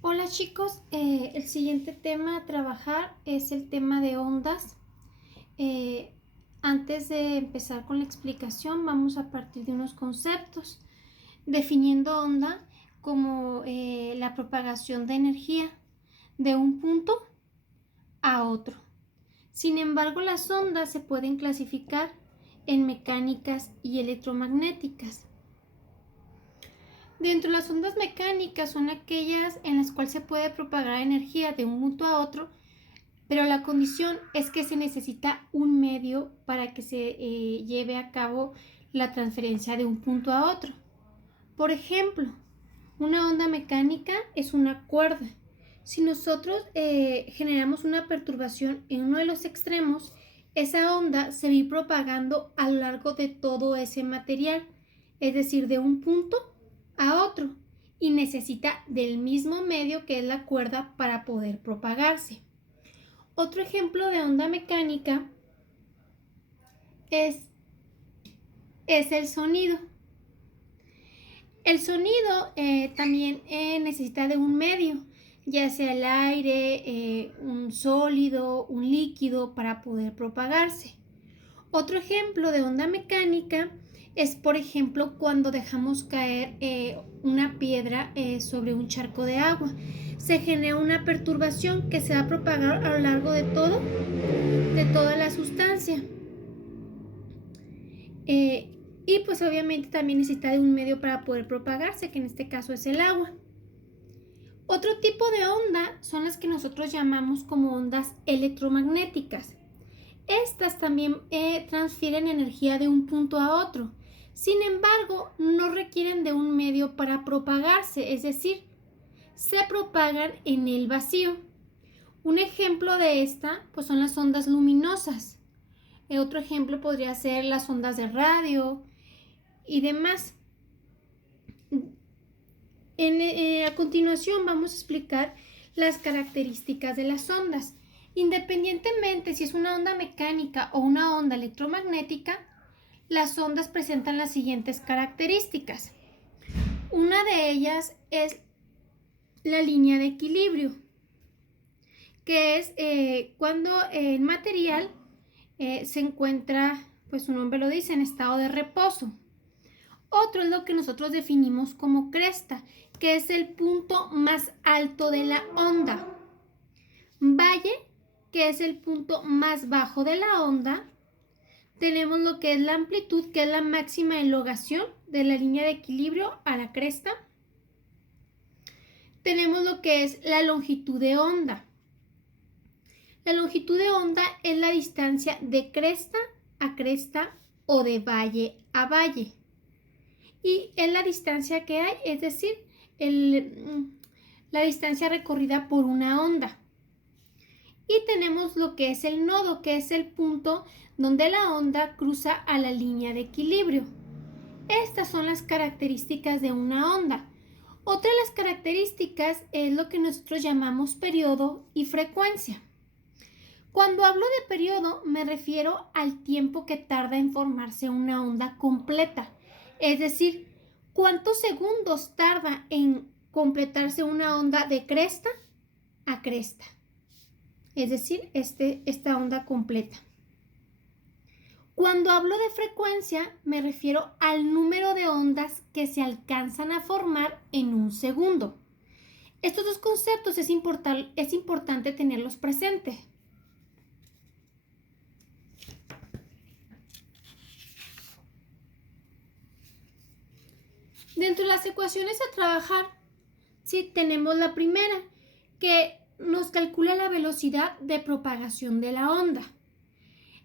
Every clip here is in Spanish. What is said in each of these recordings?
Hola chicos, el siguiente tema a trabajar es el tema de ondas. Eh, Antes de empezar con la explicación, vamos a partir de unos conceptos, definiendo onda como la propagación de energía de un punto a otro. Sin embargo, las ondas se pueden clasificar en mecánicas y electromagnéticas. Dentro de las ondas mecánicas son aquellas en las cuales se puede propagar energía de un punto a otro, pero la condición es que se necesita un medio para que se lleve a cabo la transferencia de un punto a otro. Por ejemplo, una onda mecánica es una cuerda. Si nosotros generamos una perturbación en uno de los extremos, esa onda se va a ir propagando a lo largo de todo ese material, es decir, de un punto a otro, y necesita del mismo medio que es la cuerda para poder propagarse. Otro ejemplo de onda mecánica es el sonido. El sonido también necesita de un medio, ya sea el aire, un sólido, un líquido, para poder propagarse. Otro ejemplo de onda mecánica es, por ejemplo, cuando dejamos caer una piedra sobre un charco de agua. Se genera una perturbación que se va a propagar a lo largo de toda la sustancia. Y pues obviamente también necesita de un medio para poder propagarse, que en este caso es el agua. Otro tipo de onda son las que nosotros llamamos como ondas electromagnéticas. Estas también transfieren energía de un punto a otro. Sin embargo, no requieren de un medio para propagarse, es decir, se propagan en el vacío. Un ejemplo de esta pues son las ondas luminosas. Otro ejemplo podría ser las ondas de radio y demás. A continuación vamos a explicar las características de las ondas. Independientemente si es una onda mecánica o una onda electromagnética, las ondas presentan las siguientes características. Una de ellas es la línea de equilibrio, que es cuando el material se encuentra, pues su nombre lo dice, en estado de reposo. Otro es lo que nosotros definimos como cresta, que es el punto más alto de la onda. Valle, que es el punto más bajo de la onda. Tenemos lo que es la amplitud, que es la máxima elongación de la línea de equilibrio a la cresta. Tenemos lo que es la longitud de onda. La longitud de onda es la distancia de cresta a cresta o de valle a valle. Y es la distancia que hay, es decir, la distancia recorrida por una onda. Y tenemos lo que es el nodo, que es el punto donde la onda cruza a la línea de equilibrio. Estas son las características de una onda. Otra de las características es lo que nosotros llamamos periodo y frecuencia. Cuando hablo de periodo me refiero al tiempo que tarda en formarse una onda completa, es decir, cuántos segundos tarda en completarse una onda de cresta a cresta, es decir, esta onda completa. Cuando hablo de frecuencia me refiero al número de ondas que se alcanzan a formar en un segundo. Estos dos conceptos es importante tenerlos presentes. Dentro de las ecuaciones a trabajar, sí, tenemos la primera, que nos calcula la velocidad de propagación de la onda.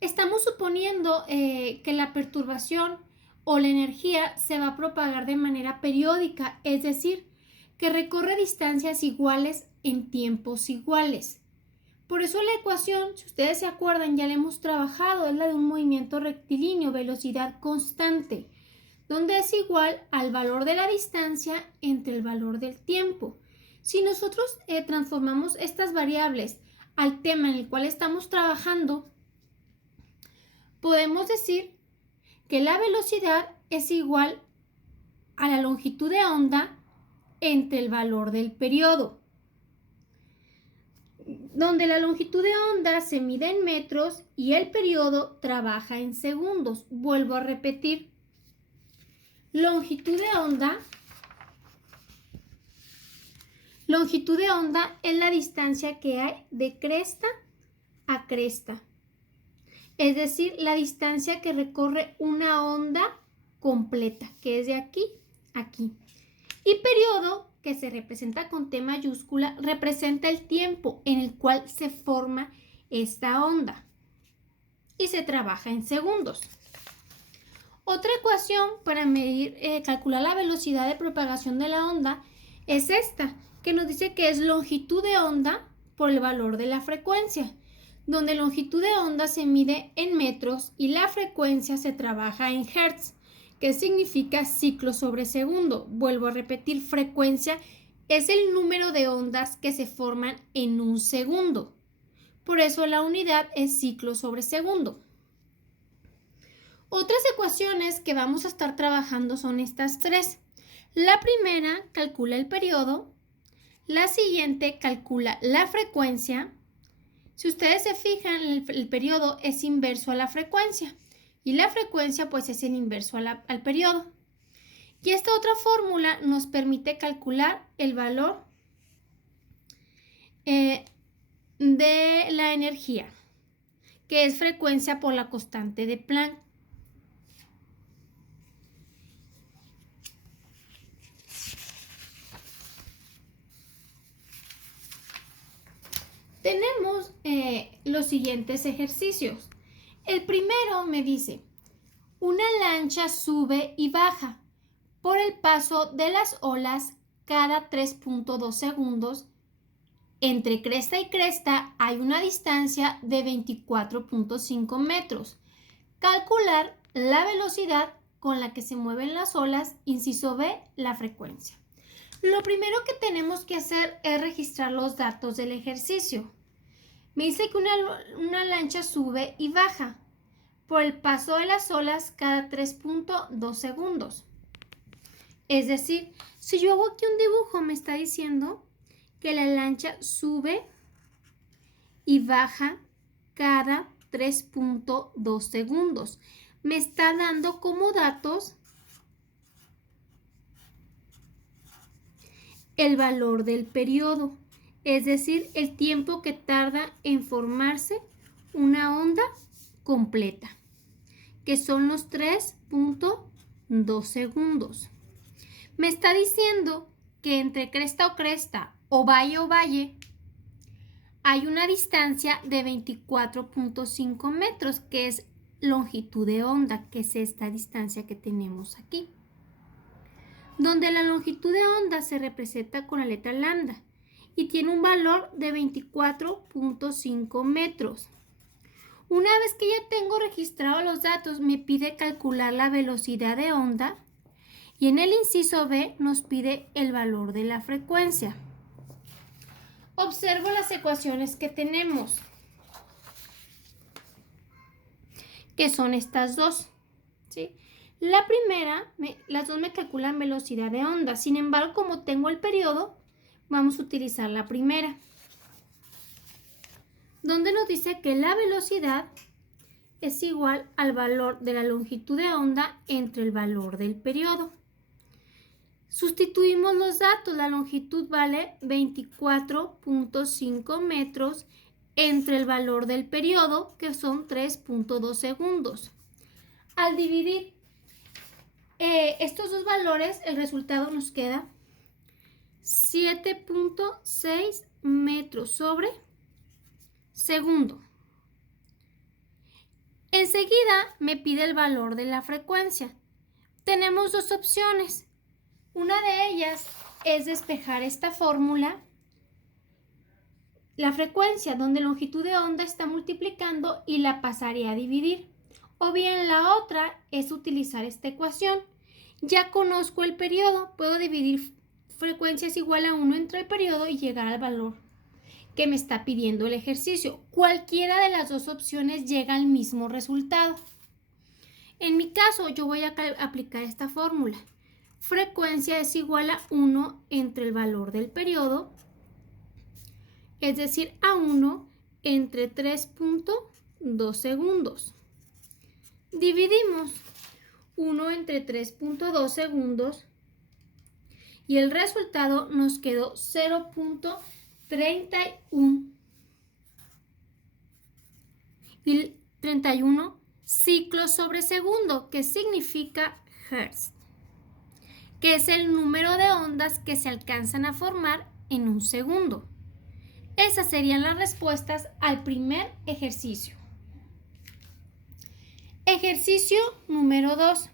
Estamos suponiendo que la perturbación o la energía se va a propagar de manera periódica, es decir, que recorre distancias iguales en tiempos iguales. Por eso la ecuación, si ustedes se acuerdan, ya la hemos trabajado, es la de un movimiento rectilíneo, velocidad constante, donde es igual al valor de la distancia entre el valor del tiempo. Si nosotros transformamos estas variables al tema en el cual estamos trabajando, podemos decir que la velocidad es igual a la longitud de onda entre el valor del periodo. donde la longitud de onda se mide en metros y el periodo trabaja en segundos. Vuelvo a repetir. Longitud de onda es la distancia que hay de cresta a cresta. Es decir, la distancia que recorre una onda completa, que es de aquí a aquí. Y periodo, que se representa con T mayúscula, representa el tiempo en el cual se forma esta onda. Y se trabaja en segundos. Otra ecuación para calcular la velocidad de propagación de la onda es esta, que nos dice que es longitud de onda por el valor de la frecuencia, donde longitud de onda se mide en metros y la frecuencia se trabaja en hertz, que significa ciclo sobre segundo. Vuelvo a repetir, frecuencia es el número de ondas que se forman en un segundo. Por eso la unidad es ciclo sobre segundo. Otras ecuaciones que vamos a estar trabajando son estas tres. La primera calcula el periodo, la siguiente calcula la frecuencia. Si ustedes se fijan, el periodo es inverso a la frecuencia y la frecuencia pues es el inverso al periodo. Y esta otra fórmula nos permite calcular el valor de la energía, que es frecuencia por la constante de Planck. Tenemos los siguientes ejercicios. El primero me dice, una lancha sube y baja por el paso de las olas cada 3.2 segundos. Entre cresta y cresta hay una distancia de 24.5 metros. Calcular la velocidad con la que se mueven las olas, inciso B, la frecuencia. Lo primero que tenemos que hacer es registrar los datos del ejercicio. Me dice que una lancha sube y baja por el paso de las olas cada 3.2 segundos. Es decir, si yo hago aquí un dibujo, me está diciendo que la lancha sube y baja cada 3.2 segundos. Me está dando como datos el valor del periodo, es decir, el tiempo que tarda en formarse una onda completa, que son los 3.2 segundos. Me está diciendo que entre cresta o cresta o valle hay una distancia de 24.5 metros, que es longitud de onda, que es esta distancia que tenemos aquí, donde la longitud de onda se representa con la letra lambda y tiene un valor de 24.5 metros. Una vez que ya tengo registrados los datos, me pide calcular la velocidad de onda y en el inciso B nos pide el valor de la frecuencia. Observo las ecuaciones que tenemos, que son estas dos, ¿sí? La primera, las dos me calculan velocidad de onda. Sin embargo, como tengo el periodo, vamos a utilizar la primera, donde nos dice que la velocidad es igual al valor de la longitud de onda entre el valor del periodo. Sustituimos los datos. La longitud vale 24.5 metros entre el valor del periodo, que son 3.2 segundos. Al dividir estos dos valores, el resultado nos queda 7.6 metros sobre segundo. Enseguida me pide el valor de la frecuencia. Tenemos dos opciones. Una de ellas es despejar esta fórmula, la frecuencia, donde longitud de onda está multiplicando, y la pasaré a dividir. O bien la otra es utilizar esta ecuación. Ya conozco el periodo, puedo dividir frecuencia es igual a 1 entre el periodo y llegar al valor que me está pidiendo el ejercicio. Cualquiera de las dos opciones llega al mismo resultado. En mi caso, yo voy a aplicar esta fórmula. Frecuencia es igual a 1 entre el valor del periodo es decir, a 1 entre 3.2 segundos. Dividimos 1 entre 3.2 segundos y el resultado nos quedó 0.31 y 31 ciclos sobre segundo, que significa hertz, que es el número de ondas que se alcanzan a formar en un segundo. Esas serían las respuestas al primer ejercicio. Ejercicio número 2.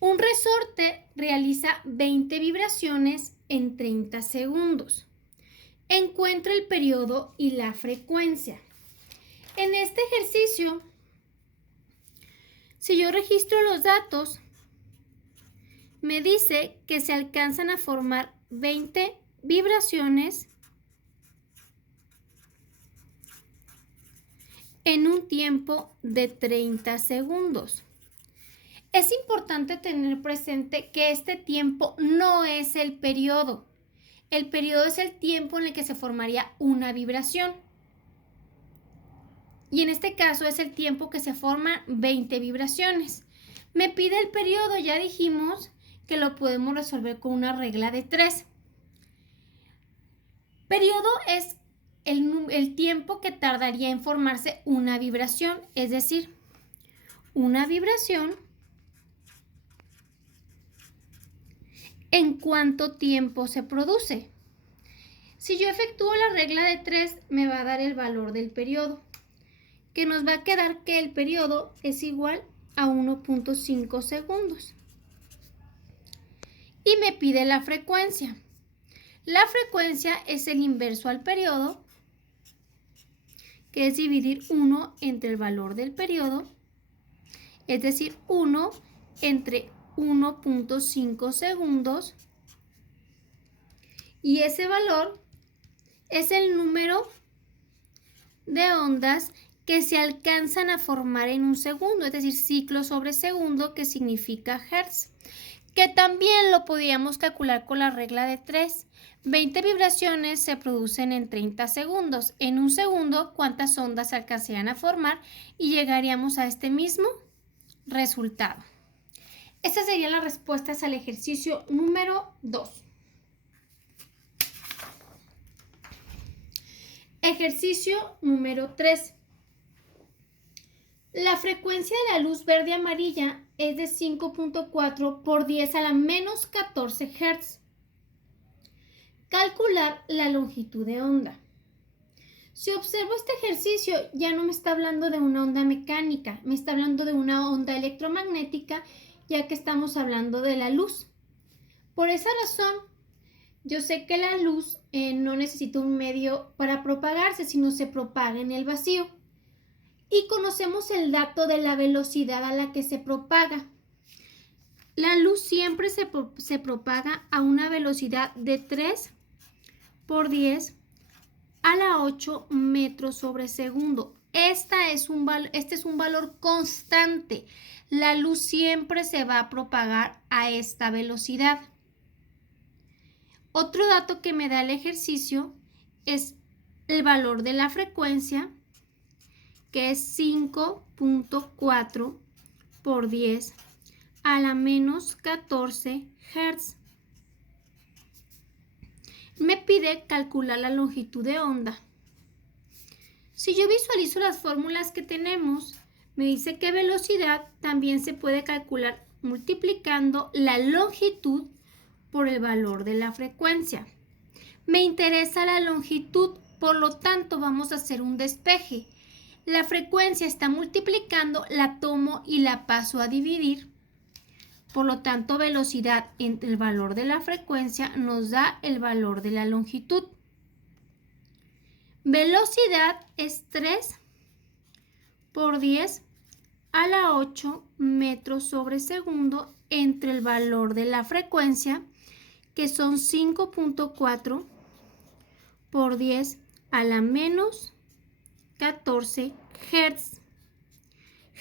Un resorte realiza 20 vibraciones en 30 segundos. Encuentra el periodo y la frecuencia. En este ejercicio, si yo registro los datos, me dice que se alcanzan a formar 20 vibraciones en un tiempo de 30 segundos. Es importante tener presente que este tiempo no es el periodo. El periodo es el tiempo en el que se formaría una vibración. Y en este caso es el tiempo que se forman 20 vibraciones. Me pide el periodo, ya dijimos que lo podemos resolver con una regla de 3. Periodo es el tiempo que tardaría en formarse una vibración, es decir, una vibración en cuánto tiempo se produce. Si yo efectúo la regla de 3, me va a dar el valor del periodo, que nos va a quedar que el periodo es igual a 1.5 segundos. Y me pide la frecuencia. La frecuencia es el inverso al periodo, que es dividir 1 entre el valor del periodo, es decir, 1 entre 1.5 segundos, y ese valor es el número de ondas que se alcanzan a formar en un segundo, es decir, ciclo sobre segundo, que significa hertz, que también lo podíamos calcular con la regla de 3. 20 vibraciones se producen en 30 segundos. En un segundo, ¿cuántas ondas se alcanzarían a formar? Y llegaríamos a este mismo resultado. Estas serían las respuestas al ejercicio número 2. Ejercicio número 3. La frecuencia de la luz verde amarilla es de 5.4 por 10 a la menos 14 Hz. Calcular la longitud de onda. Si observo este ejercicio, ya no me está hablando de una onda mecánica, me está hablando de una onda electromagnética, ya que estamos hablando de la luz. Por esa razón, yo sé que la luz no necesita un medio para propagarse, sino se propaga en el vacío. Y conocemos el dato de la velocidad a la que se propaga. La luz siempre se propaga a una velocidad de 3 por 10 a la 8 metros sobre segundo. Este es un valor constante. La luz siempre se va a propagar a esta velocidad. Otro dato que me da el ejercicio es el valor de la frecuencia, que es 5.4 por 10 a la menos 14 Hz. Me pide calcular la longitud de onda. Si yo visualizo las fórmulas que tenemos, me dice que velocidad también se puede calcular multiplicando la longitud por el valor de la frecuencia. Me interesa la longitud, por lo tanto vamos a hacer un despeje. La frecuencia está multiplicando, la tomo y la paso a dividir. Por lo tanto, velocidad entre el valor de la frecuencia nos da el valor de la longitud. Velocidad es 3 por 10 a la 8 metros sobre segundo entre el valor de la frecuencia, que son 5.4 por 10 a la menos 14 Hz.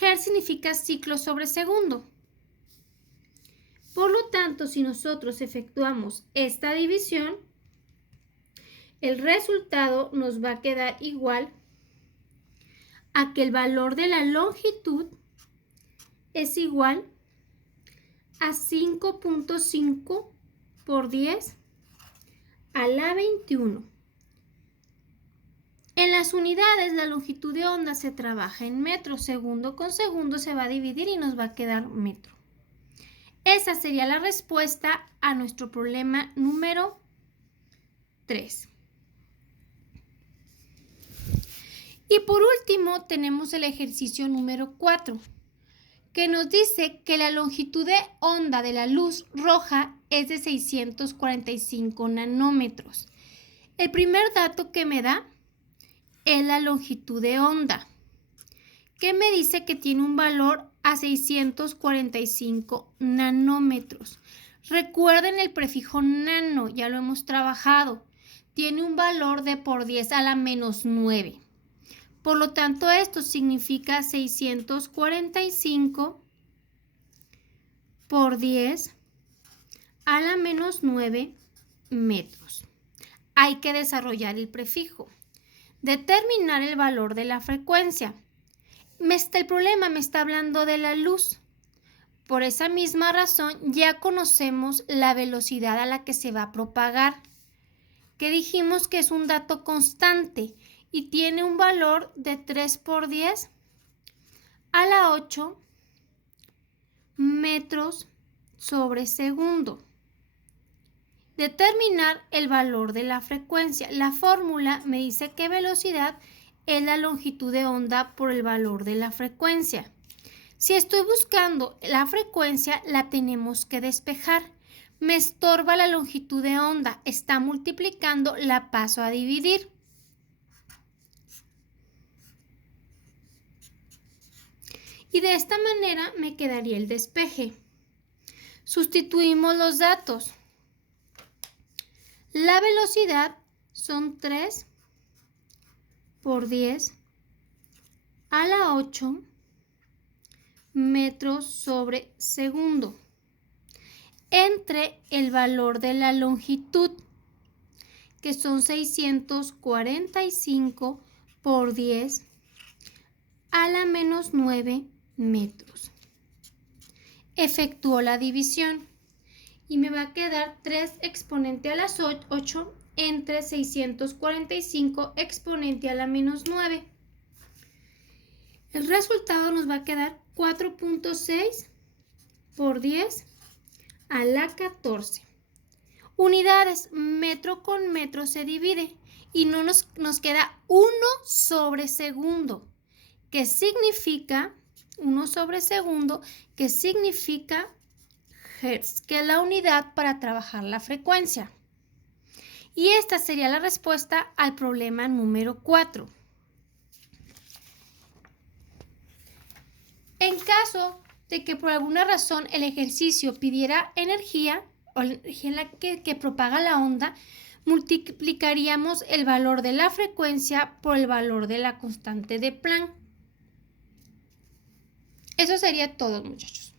Hertz significa ciclo sobre segundo. Por lo tanto, si nosotros efectuamos esta división, El resultado nos va a quedar igual a que el valor de la longitud es igual a 5.5 por 10 a la 21. En las unidades, la longitud de onda se trabaja en metros. Segundo con segundo se va a dividir y nos va a quedar metro. Esa sería la respuesta a nuestro problema número 3. Y por último, tenemos el ejercicio número 4, que nos dice que la longitud de onda de la luz roja es de 645 nanómetros. El primer dato que me da es la longitud de onda, que me dice que tiene un valor a 645 nanómetros. Recuerden el prefijo nano, ya lo hemos trabajado. Tiene un valor de por 10 a la menos 9. Por lo tanto, esto significa 645 por 10 a la menos 9 metros. Hay que desarrollar el prefijo. Determinar el valor de la frecuencia. El problema me está hablando de la luz. Por esa misma razón, ya conocemos la velocidad a la que se va a propagar, que dijimos que es un dato constante y tiene un valor de 3 por 10 a la 8 metros sobre segundo. Determinar el valor de la frecuencia. La fórmula me dice que velocidad es la longitud de onda por el valor de la frecuencia. Si estoy buscando la frecuencia, la tenemos que despejar. Me estorba la longitud de onda. Está multiplicando, la paso a dividir. Y de esta manera me quedaría el despeje. Sustituimos los datos. La velocidad son 3 por 10 a la 8 metros sobre segundo, entre el valor de la longitud, que son 645 por 10 a la menos 9 metros. Efectúo la división y me va a quedar 3 exponente a las 8 entre 645 exponente a la menos 9. El resultado nos va a quedar 4.6 por 10 a la 14. Unidades, metro con metro se divide y nos queda 1 sobre segundo, que significa 1 sobre segundo, que significa hertz, que es la unidad para trabajar la frecuencia. Y esta sería la respuesta al problema número 4. En caso de que por alguna razón el ejercicio pidiera energía, o la energía en la que propaga la onda, multiplicaríamos el valor de la frecuencia por el valor de la constante de Planck. Eso sería todo, muchachos.